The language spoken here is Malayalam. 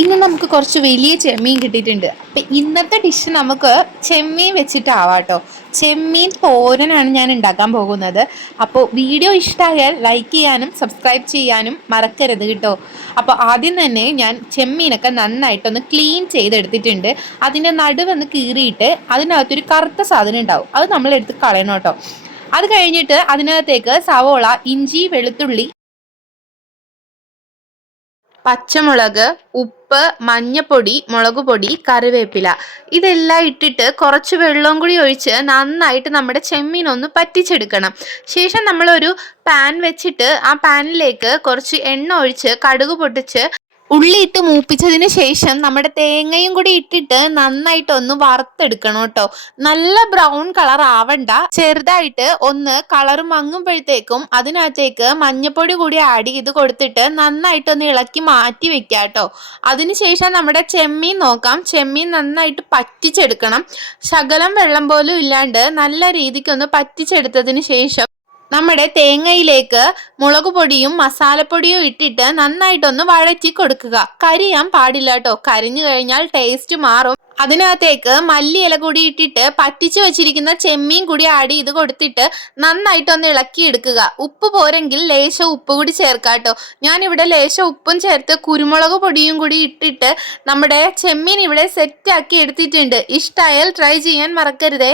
ഇന്ന് നമുക്ക് കുറച്ച് വലിയ ചെമ്മീൻ കിട്ടിയിട്ടുണ്ട്. അപ്പം ഇന്നത്തെ ഡിഷ് നമുക്ക് ചെമ്മീൻ വെച്ചിട്ടാവാം കേട്ടോ ചെമ്മീൻ തോരനാണ് ഞാൻ ഉണ്ടാക്കാൻ പോകുന്നത്. അപ്പോൾ വീഡിയോ ഇഷ്ടമായാൽ ലൈക്ക് ചെയ്യാനും സബ്സ്ക്രൈബ് ചെയ്യാനും മറക്കരുത് കേട്ടോ. അപ്പോൾ ആദ്യം തന്നെ ഞാൻ ചെമ്മീനൊക്കെ നന്നായിട്ടൊന്ന് ക്ലീൻ ചെയ്തെടുത്തിട്ടുണ്ട്. അതിന്റെ നടുവൊന്ന് കീറിയിട്ട് അതിനകത്തൊരു കറുത്ത സാധനം ഉണ്ടാവും. അത് നമ്മളെടുത്ത് കളയണം കേട്ടോ. അത് കഴിഞ്ഞിട്ട് അതിനകത്തേക്ക് സവോള ഇഞ്ചി വെളുത്തുള്ളി പച്ചമുളക് ഉപ്പ് മഞ്ഞപ്പൊടി മുളകുപൊടി കറിവേപ്പില. ഇതെല്ലാം ഇട്ടിട്ട് കുറച്ച് വെള്ളവും കൂടി ഒഴിച്ച് നന്നായിട്ട് നമ്മുടെ ചെമ്മീൻ ഒന്ന് പറ്റിച്ചെടുക്കണം. ശേഷം നമ്മളൊരു പാൻ വെച്ചിട്ട് ആ പാനിലേക്ക് കുറച്ച് എണ്ണ ഒഴിച്ച് കടുക് പൊട്ടിച്ച് ഉള്ളി ഇട്ട് മൂപ്പിച്ചതിന് ശേഷം നമ്മുടെ തേങ്ങയും കൂടി ഇട്ടിട്ട് നന്നായിട്ട് ഒന്ന് വറുത്തെടുക്കണം കേട്ടോ. നല്ല ബ്രൗൺ കളർ ആവണ്ട. ചെറുതായിട്ട് ഒന്ന് കളർ മങ്ങുമ്പോഴത്തേക്കും അതിനകത്തേക്ക് മഞ്ഞപ്പൊടി കൂടി ആഡ് ചെയ്ത് കൊടുത്തിട്ട് നന്നായിട്ട് ഒന്ന് ഇളക്കി മാറ്റി വെക്കുക കേട്ടോ. അതിനുശേഷം നമ്മുടെ ചെമ്മീൻ നോക്കാം. ചെമ്മീൻ നന്നായിട്ട് പറ്റിച്ചെടുക്കണം. ശകലം വെള്ളം പോലും ഇല്ലാണ്ട് നല്ല രീതിക്കൊന്ന് പറ്റിച്ചെടുത്തതിന് ശേഷം നമ്മുടെ തേങ്ങയിലേക്ക് മുളക് പൊടിയും മസാലപ്പൊടിയും ഇട്ടിട്ട് നന്നായിട്ടൊന്ന് വഴറ്റി കൊടുക്കുക. കരിയാൻ പാടില്ല കേട്ടോ കരിഞ്ഞു കഴിഞ്ഞാൽ ടേസ്റ്റ് മാറും. അതിനകത്തേക്ക് മല്ലി ഇല കൂടി ഇട്ടിട്ട് പറ്റിച്ചു വെച്ചിരിക്കുന്ന ചെമ്മീൻ കൂടി ആഡ് ചെയ്ത് കൊടുത്തിട്ട് നന്നായിട്ടൊന്ന് ഇളക്കി എടുക്കുക ഉപ്പ് പോരെങ്കിൽ ലേശം ഉപ്പ് കൂടി ചേർക്കാം കേട്ടോ ഞാനിവിടെ ലേശം ഉപ്പും ചേർത്ത് കുരുമുളക് പൊടിയും കൂടി ഇട്ടിട്ട് നമ്മുടെ ചെമ്മീൻ ഇവിടെ സെറ്റാക്കി എടുത്തിട്ടുണ്ട്. ഇഷ്ടമായാൽ ട്രൈ ചെയ്യാൻ മറക്കരുതേ.